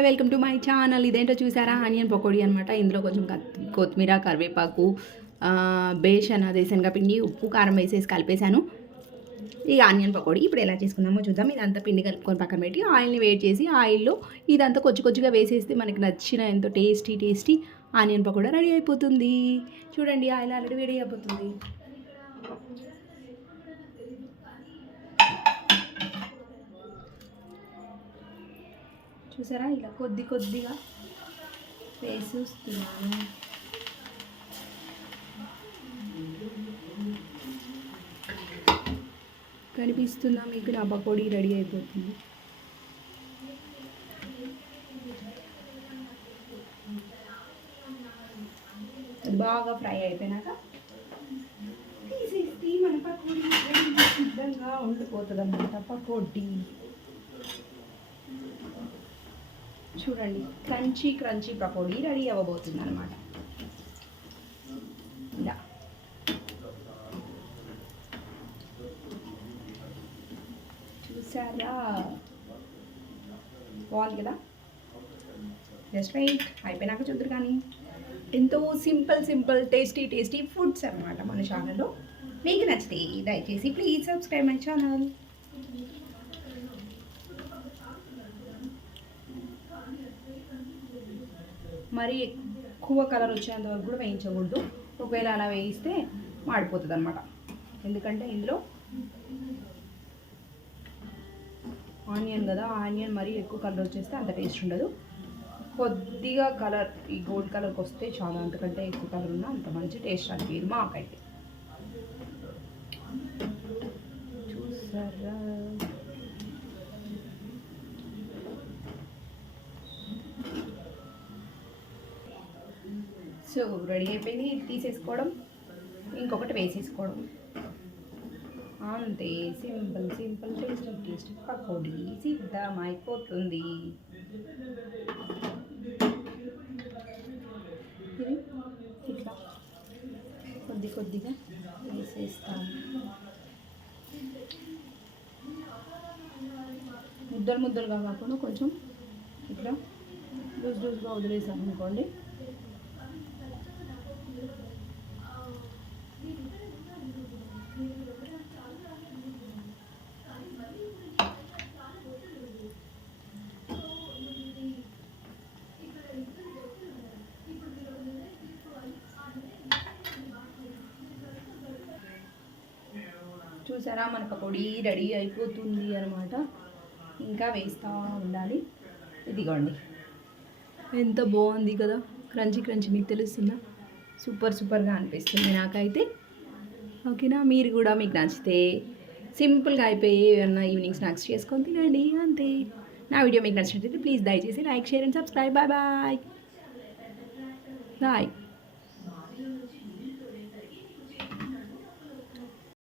Hi welcome to my channel. ఇదేంటో చూసారా, onion pakodi అనమాట. ఇందులో కొంచెం కొత్తిమీర, కరివేపాకు, బేషన్ అదే శనగపిండి, ఉప్పు, కారం వేసేసి కలిపేశాను. ఈ ఆనియన్ పకోడీ ఇప్పుడు ఎలా చేసుకుందామో చూద్దాం. ఇదంతా పిండి కలుపుకొని పక్కన పెట్టి ఆయిల్ని వేడి చేసి ఆయిల్లో ఇదంతా కొద్దిగా వేసేస్తే మనకి నచ్చిన ఎంతో టేస్టీ ఆనియన్ పకోడా రెడీ అయిపోతుంది. చూడండి, ఆయిల్ ఆల్రెడీ వేడి అయిపోతుంది. చూసారా, ఇలా కొద్దిగా వేసేస్తున్నాను. కనిపిస్తుందా మీకు? నా పకోడీ రెడీ అయిపోతుంది. అది బాగా ఫ్రై అయిపోయినాక తీసేసి మన పకోడీ సిద్ధంగా ఉండిపోతుంది అన్నమాట. పకోడీ చూడండి, క్రంచీ పకోడీ రెడీ అవ్వబోతుంది అనమాట. ఇలా చూసారా, బాగుంది కదా. జస్ట్ రైట్, అయిపోయినాక చూద్దరు. కానీ ఎంతో సింపుల్ టేస్టీ ఫుడ్స్ అనమాట మన ఛానల్లో. మీకు నచ్చితే దయచేసి ప్లీజ్ సబ్స్క్రైబ్ మై ఛానల్. మరి ఎక్కువ కలర్ వచ్చేంత వరకు కూడా వేయించకూడదు. ఒకవేళ అలా వేయిస్తే మాడిపోతుంది అనమాట. ఎందుకంటే ఇందులో ఆనియన్ కదా, ఆనియన్ మరీ ఎక్కువ కలర్ వచ్చేస్తే అంత టేస్ట్ ఉండదు. కొద్దిగా కలర్ ఈ గోల్డ్ కలర్కి వస్తే చాలా, అంతకంటే ఎక్కువ కలర్ ఉన్నా అంత మంచి టేస్ట్ అనిపించదు మాకైతే. చూసారా, సో రెడీ అయిపోయింది. తీసేసుకోవడం, ఇంకొకటి వేసేసుకోవడం, అంతే. సింపుల్ టేస్టీ పకోడీ సిద్ధమైపోతుంది. ఇది ఇట్లా కొద్దిగా వేసేస్తాము. ముద్దలుగా కాకుండా కొంచెం ఇట్లా లూజ్గా వదిలేసాము అనుకోండి. చూసారా, మన పకోడీ రెడీ అయిపోతుంది అనమాట. ఇంకా వేస్తూ ఉండాలి. ఇదిగోండి, ఎంత బాగుంది కదా, క్రంచీ మీకు తెలుస్తుందా? సూపర్గా అనిపిస్తుంది నాకైతే. ఓకేనా, మీరు కూడా మీకు నచ్చితే సింపుల్గా అయిపోయి ఏమన్నా ఈవినింగ్ స్నాక్స్ చేసుకొని తినండి, అంతే. నా వీడియో మీకు నచ్చినట్లయితే ప్లీజ్ దయచేసి like, share and subscribe. Bye.